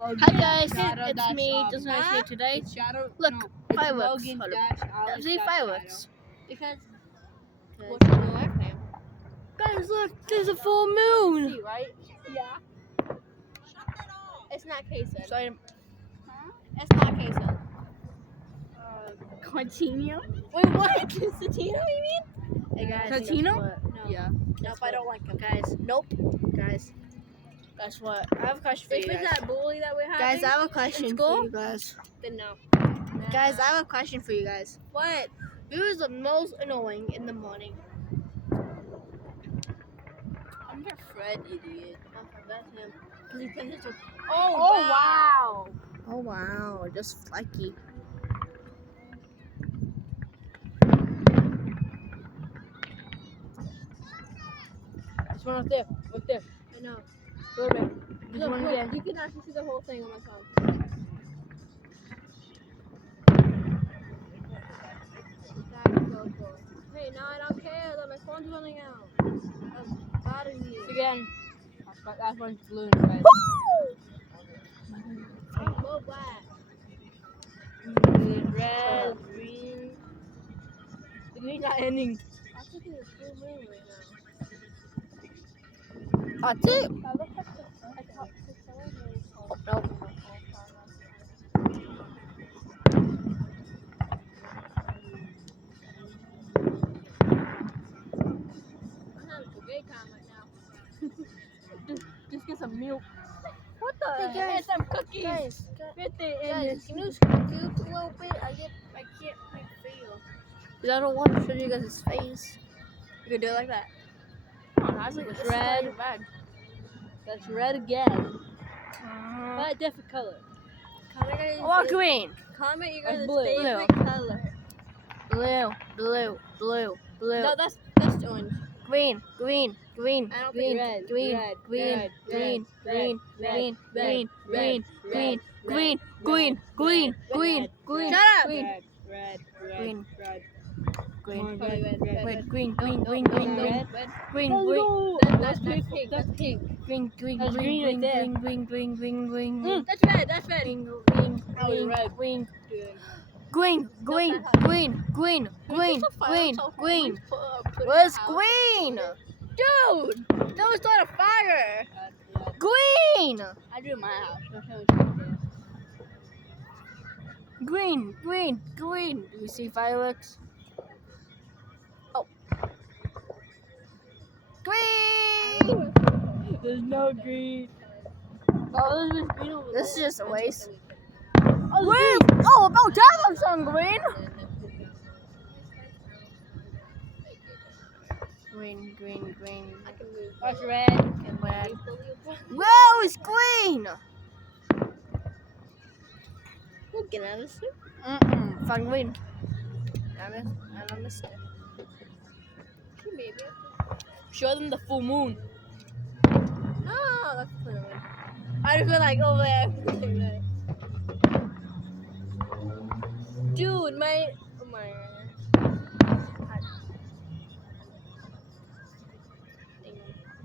Hi guys, it's me, Justin Rice here today. Look, fireworks. See fireworks. Because what's your life name? Guys, look, there's a full moon. See, right? Yeah. It's not queso. Sorry, It's not queso. Continue. Wait, what? Satino, you mean? Hey guys, Latino? guess what? No. Yeah. Nope, I don't like him. Guys, Nope. guys, guess what? I have a question for If you it's guys. that bully that we're having. Guys, I have a question in for school? you guys. Then no. Guys, I have a question for you guys. What? Who is the most annoying in the morning? I'm your Fred, idiot. That's him. Because he thinks it's wow. Oh wow, just flaky. This one right there. Right there. I know. A little bit. This one again. You can actually see the whole thing on my phone. That's so cool. Hey, no, I don't care. Look, my phone's running out. I'm out of here. Again. That's one's blue and red. I'm so black. Red, green. The green's not ending. I'm thinking it's full moon right now. That's it. That looks like the top Oh, no. I'm having a great time right now. just get some milk. What the? Hey, guys. And some cookies. Guys, Fit it in guys, this. can you scoot a little bit? I can't quite feel. Because I don't want to show you guys his face. You can do it like that. That's like It's this is red. not bad. That's red again. But a different color. Comment Oh, green. Comment your That's guys' blue. favorite color. Blue, blue, blue, blue. No, that's orange. Green, green, green, I don't green, think red, green, red, green, red, green, red, green, red, green, red, green, red, green, red, green, red, green, red, green, red, green, green, Shut up! green, Red, green, red. green, Probably red, green, green, No, green, no, green, no, green, red, green, red. green, Oh, green, no. That's pink. That's pink. green, green, That's green, green right green, there. green, green, green, green, green, That's red. That's red. green, green, Probably green, red. green, Good. green, green, that's not- green, green, green, green, green. Where's Where's green? Dude, that was not a fire. Green! I do in my house. Don't tell me what you Green, green, green. Do you see fireworks? Oh. Green! do. There's no green. Oh, there's green over this is just a waste. Oh, Green! Oh, about time I'm some green! Green, green, green. I can move. That's red. And red. Whoa, it's green! We'll get out of this. Fun green. I missed it. Maybe. Show them the full moon. No, that's the moon. I just feel like over there. Dude, my. Oh my.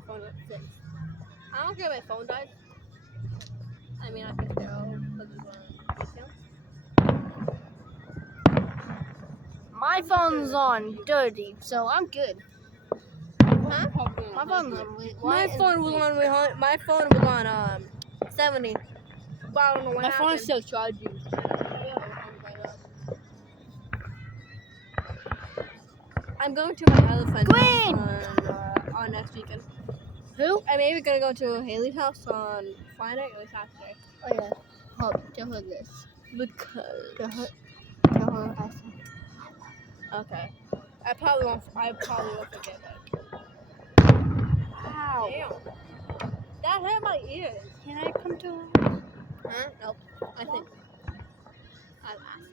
Phone at 6. I don't care if my phone dies. I mean, I can still put this on. My phone's on dirty, so I'm good. Huh? My phone's on. My phone was on. My phone was on 70. But I don't know what My happened. phone's still charging. I'm going to my other friend's Green! house on next weekend. Who? I'm maybe gonna go to Haley's house on Friday or Saturday. Oh yeah. Hold, tell her this. Because. Tell her I said. Okay. I probably won't forget that. Wow. Damn. That hurt my ears. Can I come to her? Huh? Nope. I think. I'll ask.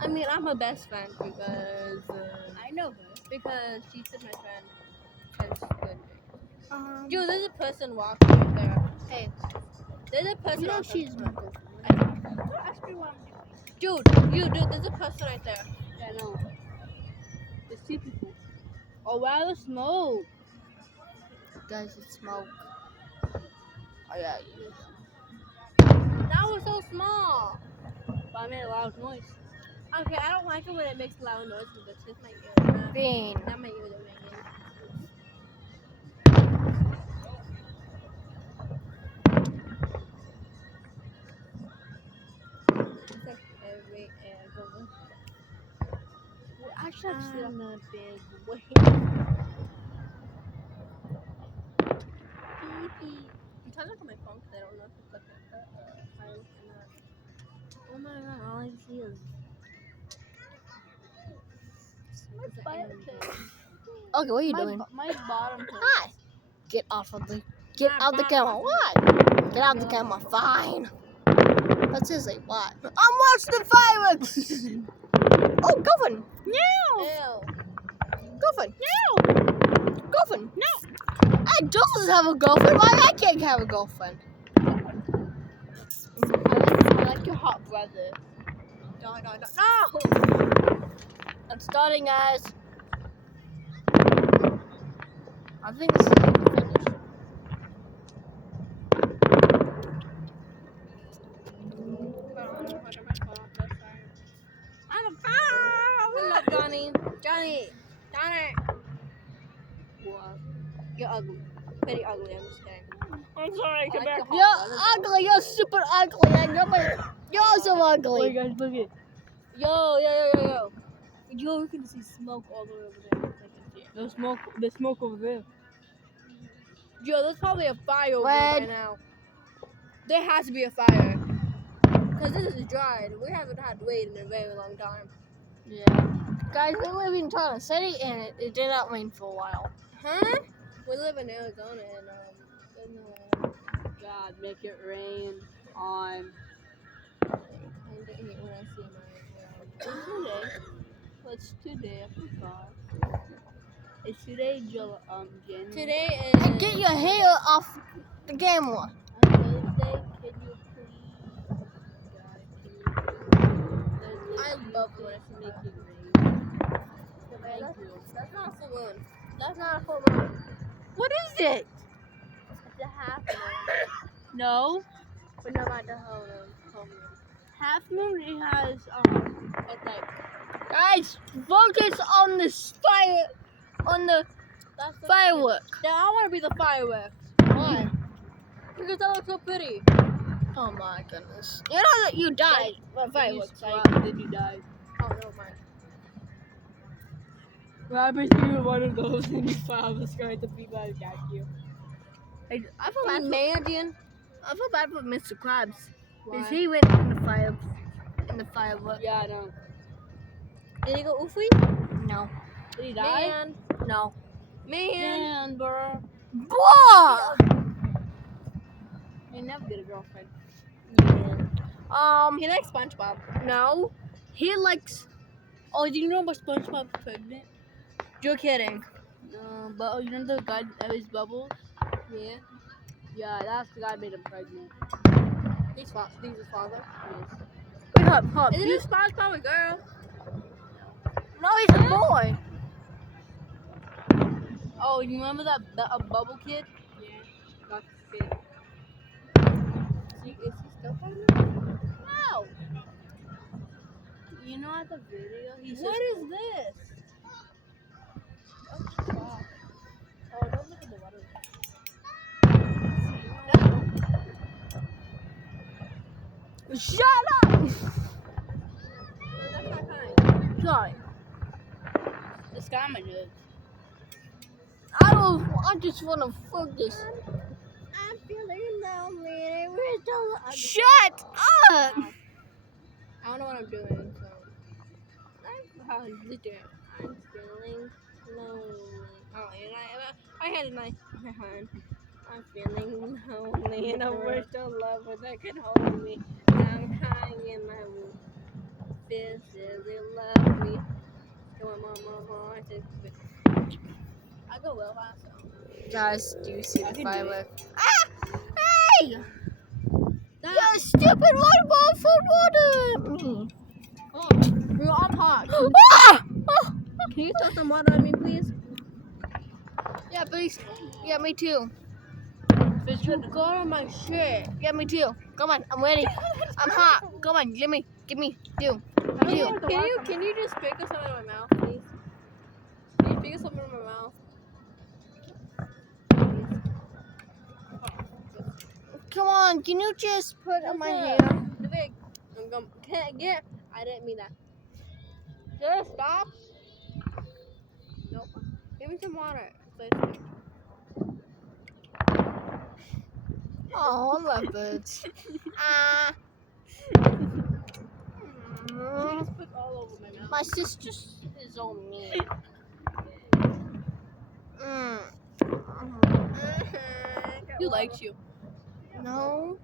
I mean, I'm her best friend because. I know her. Because she's been my friend since good. Um, Dude, there's a person walking right there. Hey. There's a person. you know walking. she's my girlfriend. Ask me what I'm doing. Dude, there's a person right there. Yeah, I know. There's two people. Oh wow, the smoke. Guys, it's smoke. yeah. That was so small. But I made a loud noise. Okay, I don't like it when it makes loud noise because it's my ear. Bean. Not my ears are ringing. It's like every air going. Well, I should have sit on the big wave. I'm trying to look at my phone because I don't know if it's like a file or not. Oh my god, all I see is Okay, what are you doing? my bottom. Hi. Get off of the. Get My out the bottom camera. hurts. Why? Get out the camera. Fine. That's seriously what? I'm watching the fireworks. Oh, girlfriend. No. Ew. Girlfriend. No. Girlfriend. No. I doesn't have a girlfriend. Why I can't have a girlfriend? I like your hot brother. No. I'm starting, guys. I think this is finished. I'm a foul. Hello, Johnny. Johnny. What? You're ugly. Pretty ugly. I'm just kidding. I'm sorry. Come back. You're ugly. You're super ugly, and you're so ugly. guys, look it. Yo. Yo, we can see smoke all the way over there. The smoke over there. Yo, there's probably a fire over there right now. There has to be a fire. Because this is dried. We haven't had to wait in a very long time. Yeah. Guys, we live in Toronto City, and it did not rain for a while. Huh? We live in Arizona, and God, make it rain on. I hate when I see my. What's today? I forgot. It's today, January. Today is. And get your hair off the camera. On Thursday, can you please? I love when it's making rain. Thank you. That's not a full moon. That's not a full moon. What is it? It's a half moon. No. But no matter how moon. Half moon, it has, It's like. Guys, focus on the fire, on the That's the firework. Yeah, I want to be the fireworks. Why? Because that looks so pretty. Oh my goodness. You know that you died by fireworks, right? Did you die? Oh, never mind. Robert, you were one of those and you found the sky to be like at you. I feel bad. Imagine. I feel bad for Mr. Krabs. Why? Because he went in the firework. Yeah, I know. Did he go oofy? No. Did he die? Man. No. Man, bro. Blah! You never get a girlfriend. Yeah. He likes SpongeBob. No. He likes. Oh, do you know about SpongeBob's pregnant? You're kidding. But you know the guy that is Bubbles? Yeah. Yeah, that's the guy that made him pregnant. He's his father? Yes. Wait, hop. Isn't this SpongeBob a girl? No, he's a boy. Oh, you remember that Bubble kid? Yeah. That's the kid. Is he still pregnant? No. You know at the video he says. What is this? Oh, wow. Oh, don't look at the water. Shut up! That's not kind. Sorry. It's got my nose. I just want to focus. I'm feeling lonely. We're so Shut up! I don't know what I'm doing, so. I'm feeling lonely. Oh, and I had my hand. I'm feeling lonely, and I wish a lover that could hold me. I'm crying in my room. This is lovely. Come on, mama. I go well fast. Guys, do you see the firework? Hey! That, You stupid water ball for water! Me. oh, we're all hot. Ah! Can you throw some water on me, please? Yeah, please. Yeah, me too. Fish gonna go on my shit. Yeah, me too. Come on, I'm ready. I'm hot. Come on, give me, do. Can you just pick us something in my mouth, please? Can you pick us something in my mouth? Come on, can you just put on my hair? The big. Can't get. I didn't mean that. Just stop. Nope. Give me some water. Please. Oh, I love birds. You just put all over my mouth. My sister is on me. Who likes you? No.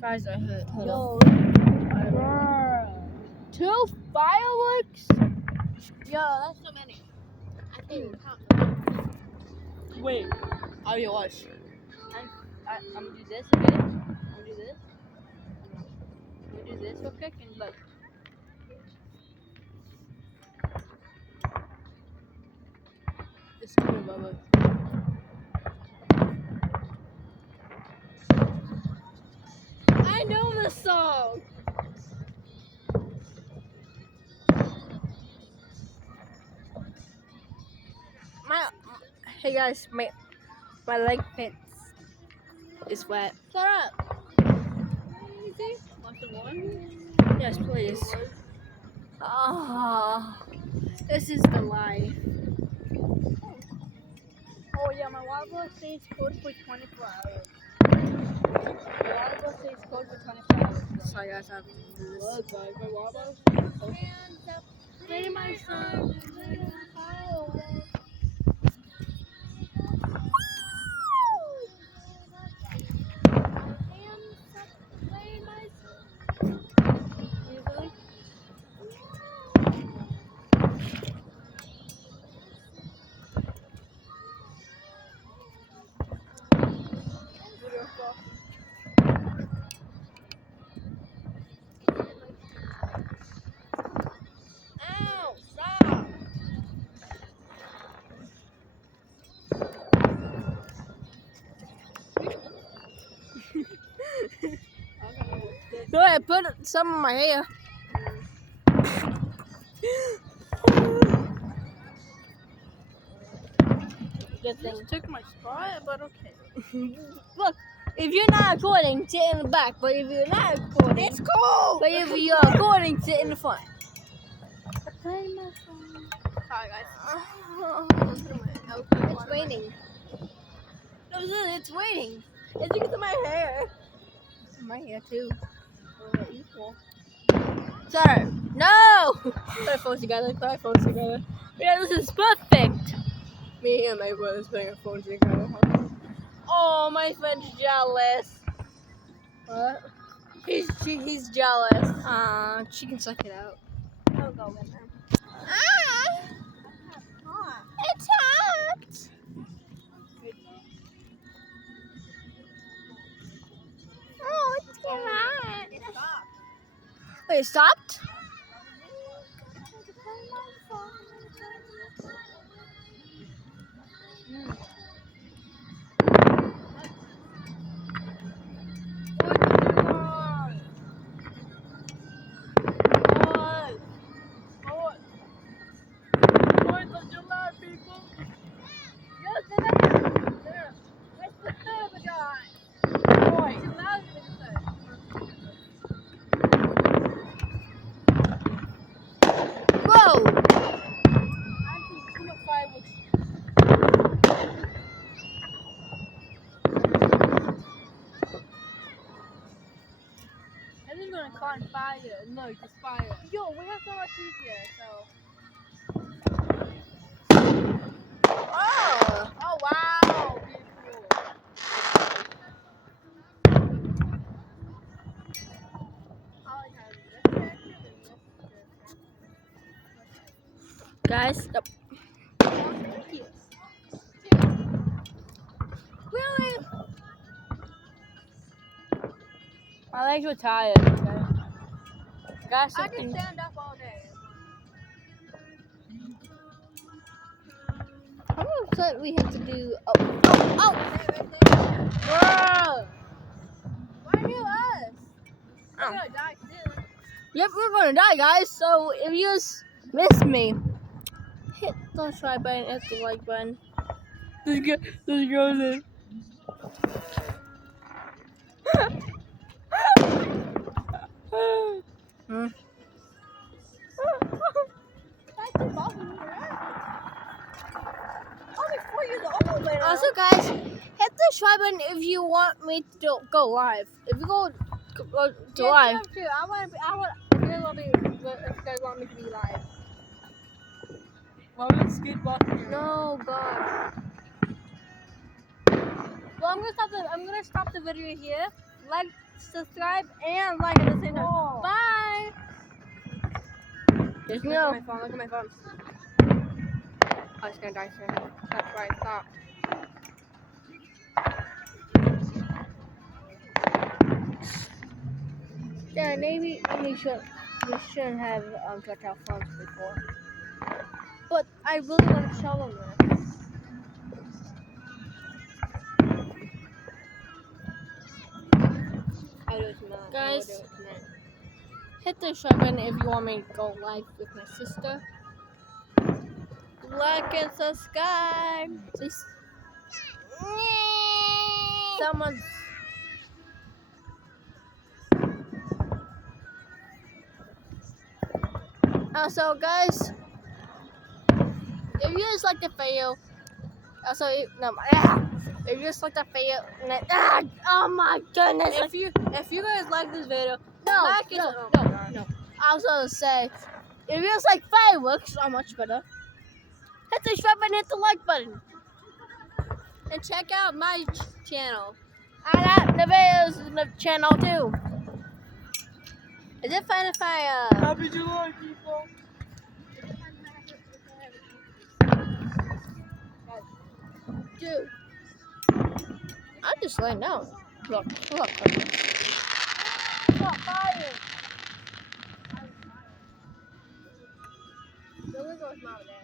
Guys, I hurt. Yo. 2 fireworks? Yo, that's so many. I can't count. Wait, how you watch? I'm gonna do this, okay? I'm gonna do this. I'm gonna do this real quick and look. It's coming, Bubba. I know this song! Hey guys, my leg fits. It's wet. Shut up! Easy. Want some more? Yes, please. Oh, this is the life. Oh yeah, my water bottle stays cold for 24 hours. My water bottle stays cold for 24 hours. Sorry guys, I have to do this. Look, guys, my water bottle stays cold. Play my song. Ow, stop! No, I put some in my hair. Good thing. Just took my spot, but okay. Look, if you're not recording, sit in the back. But if you're not recording, It's cold! but if you're recording, sit in the front. Sorry, guys. It's raining. No, it's raining. It's because of my hair. My hair too. We're equal. Sorry. No! Put our phones together. Yeah, this is perfect. Me and my brother's playing our phones together. Oh, my friend's jealous. What? He's jealous. She can suck it out. I'll go with them. It's hot. Oh, it's hot. It stopped. Wait, it stopped? Whoa! I'm gonna climb fire. No, just fire. Yo, we have so much easier, so. Oh! Oh, wow. Beautiful. I like how this direction and this direction. Guys, yep. Really? My legs were tired. Guys, I can something. stand up all day. what we have to do. Oh! Bro! Why are you us? We're Oh. gonna die soon. Yep, we're gonna die, guys. So if you just miss me, hit the subscribe button, hit the like button. Let's go in. Hmm. Also, guys, hit the subscribe button if you want me to go live. If you go to live, Too. If you guys want me to be live. Why would skateboarding? No, God. Well, I'm gonna stop the video here. Like, subscribe, and like at the same time. Oh. Bye. there's Look no. at my phone. Look at my phone. Oh, it's gonna die soon. That's why I stopped. Yeah, maybe we shouldn't have touched our phones before. But I really want to show them this. I'll do it tonight. Guys. I will do it tonight. Hit the subscribe button if you want me to go live with my sister. Like and subscribe. Please. Someone. Also, guys, if you just like the video, if you just like the video, oh my goodness! If you guys like this video, No, like no, it. Oh no, my God. no. I was gonna say, if you just like fireworks, so much better. Hit the subscribe button, hit the like button, And check out my channel. and the videos in the channel too. Is it fine if I Happy July, people. Dude, I'm just laying down. Look. Stop fire. There goes Mom and Dad.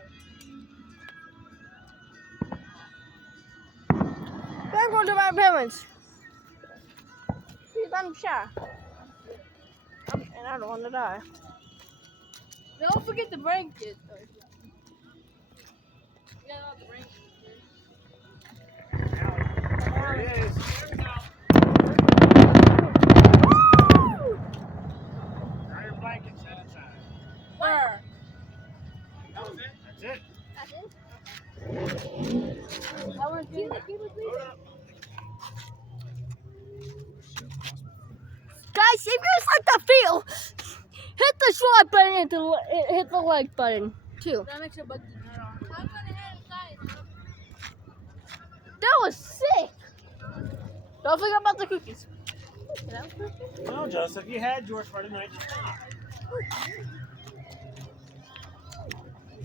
I'm going to my parents. I'm shy. And I don't want to die. Don't forget the blankets. Yeah, the blankets. There it is. Here we go. Got your blankets set aside. Where? That was it? That's it. I want to see the people, please. Load up. Guys, if you just like the video, hit the subscribe button and hit the like button too. That makes your butt turn on. I'm gonna head inside. That was sick. Don't forget about the cookies. Well, Joseph, you had yours for tonight.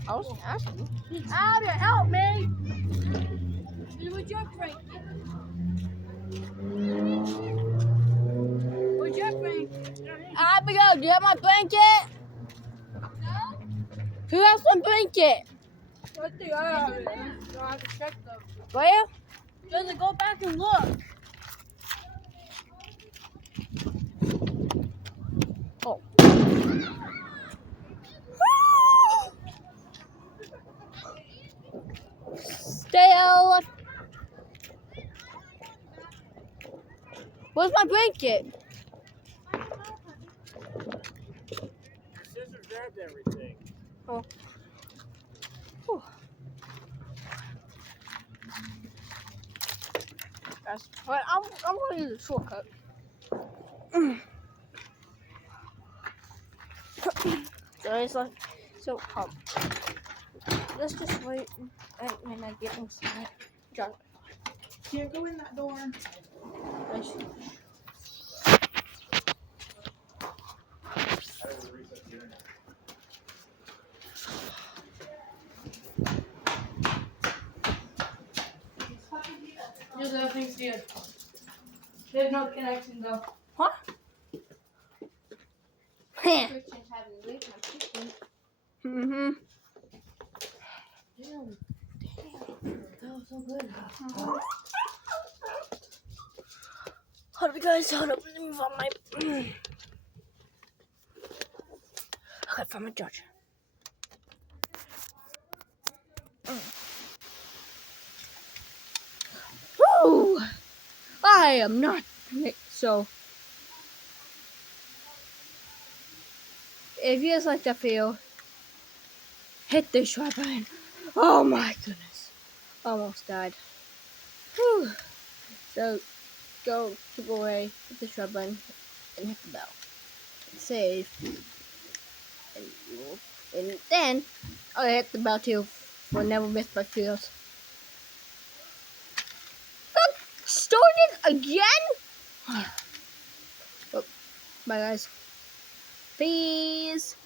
I was asking. Abby, help me. What's your blanket? What's your blanket? Abigail, do you have my blanket? No? Who has my blanket? What the other? You have to check them. Where? Just go back and look. Oh. Stay alive. Where's my blanket? Scissors grabbed everything. Oh. Whew. That's right. I'm gonna use a shortcut. So it's like let's just wait when I get inside. John. Can't go in that door. Just everything's good. There's no connection though. Huh? Christian's having a great time. Mm-hmm. Damn. Hold up, guys. Hold up. Let me find my. Okay, find my charger. Woo! I am not. So, if you guys like that video, hit the subscribe button. Oh my goodness. Almost died. Whew. So, go keep away, hit the subscribe button, and hit the bell. Save. And then, I'll hit the bell too for never miss my videos. Started again? Oh, bye guys. Peace.